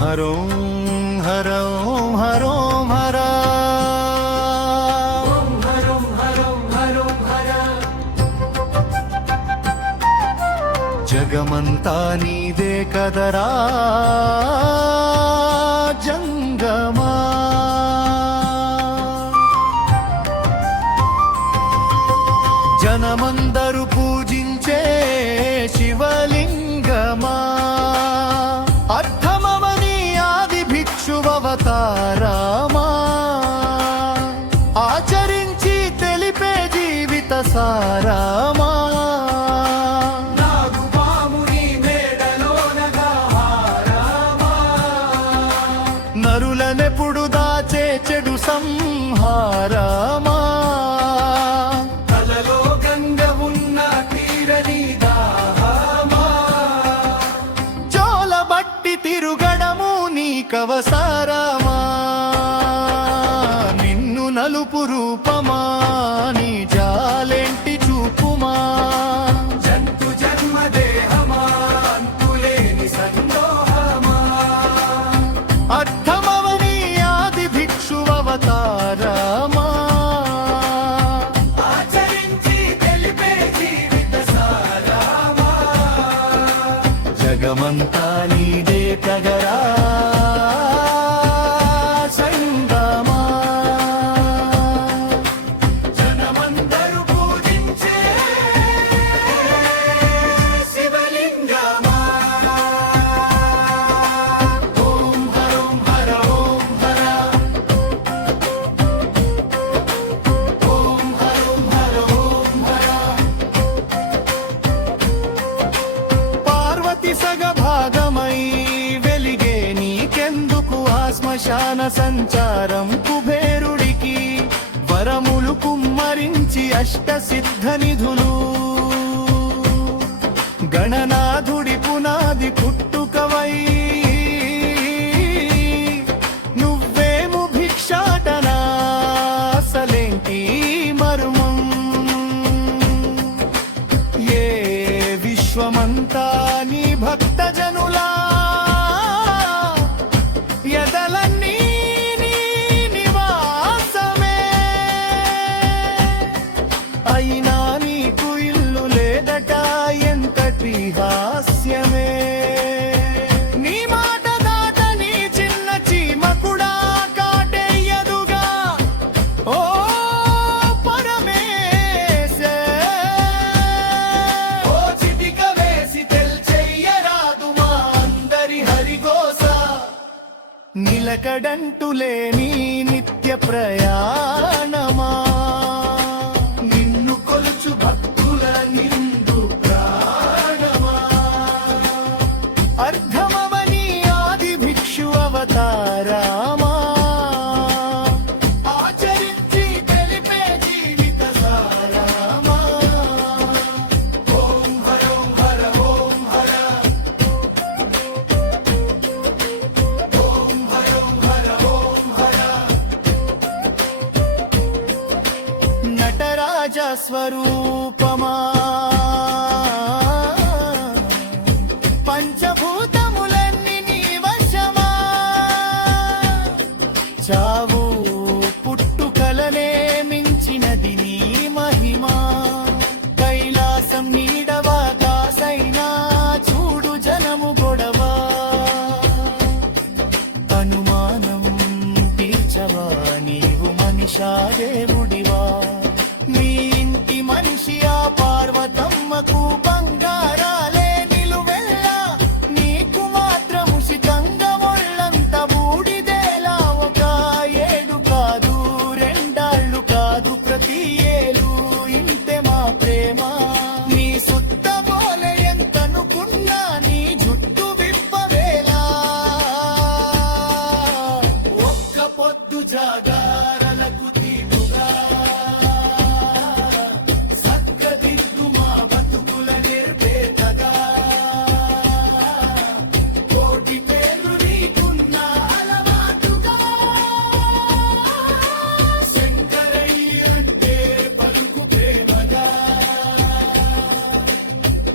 హరోం హరోం హరోం హర జగమంతా నీదే కదరా జంగమా. జనమందరూ పూజించే శివలింగమా, అర్థమవని ఆది భిక్షువతారమా, ఆచరించి తెలిపే జీవిత సారమా. నరులనెప్పుడు దాచే చెడు సంహారమా, కలలో గంగ ఉన్న తీరని దాహమా, జోలబట్టి తిరుగడము నీకవసరమా. నిన్ను నలుపు రూపమా, నీ జాలెంటి చూపుమా, జంతు జన్మ దేహమా, అంతులేని సందోహమా, అర్థమవని ఆది భిక్షువతారమా, ఆచరించి తెలిపే జీవిత సారమా. జగమంతా నీదే కగరా సంగమా. జనమందరూ పూజించే శివలింగమా. ఓం హరోం హర ఓం హర, ఓం హరోం హర ఓం హర. పార్వతి సగభాగమై వెలిగే నీకెందుకు ఆ శ్మశాన సంచారం. కుబేరుడికి వరములు కుమ్మరించి అష్టసిద్ధ నిధులు, గణనాథుడి పునాది పుట్టుకవై నువ్వేము భిక్షాటనా, అసలేంటి మర్మం. ఏ విశ్వమంతా నీ భక్త జనులా ఎదలన్నీ నీ నివాసమే, అయినా నీకు ఇల్లు లేదట ఎంతటి హాస్యమే. నీ మాట దాటని చిన్న చీమ కూడా కాటేయదుగా ఓ పరమేశ. ఓ చిటిక వేసి తెల్చెయ్యరాదు మా అందరి హరిగోస. నిలకడంటులేని నిత్య ప్రయాణమా, నిన్ను కొలుచు భక్తుల నిండు ప్రాణమా, అర్థమవని ఆది భిక్షు అవతారమా, ఆచరించి తెలిపే జీవిత సారమా. ఓం హరోం హర ఓం హర, ఓం హరోం హర ఓం హర. నటరాజ స్వరూపమా, పంచభూతములన్నీ నీ వశమా, చావు పుట్టుకలనే మించినది నీ మహిమా. కైలాసం నీడవా కాసైనా చూడు జనము గొడవ, అనుమానం తీర్చవా నీవు మనిషా దేవుడివా. నీ ఇంటి మనిషి ఆ పార్వతమ్మకు బంగారాలే నిలువెల్లా, నీకు మాత్రం ఉచితంగా ఒళ్ళంత బూడిదేలా. ఒక ఏడు కాదు రెండాళ్ళు కాదు ప్రతి ఏలు ఇంతే మా ప్రేమ. నీ సుత్త బోలె ఎంతనుకున్నా నీ జుట్టు విప్పవేలా. ఒక్క పొద్దు జాగారలకు తీరుగా సత్కదిద్దు మా బతుకుల నిర్భేదగా. కోటి పేర్లు నీకున్న అలవాటుగా, శంకరయ్య అంటే పలుకు ప్రేమగా.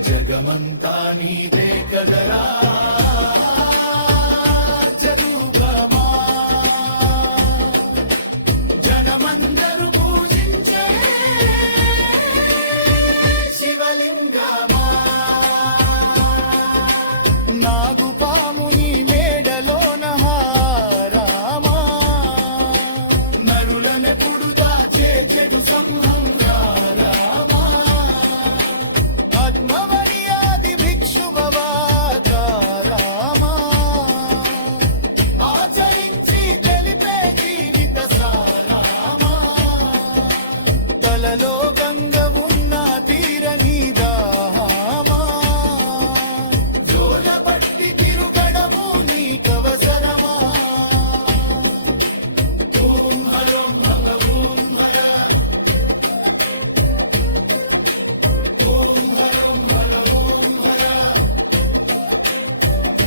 జగమంతా నీదే కదరా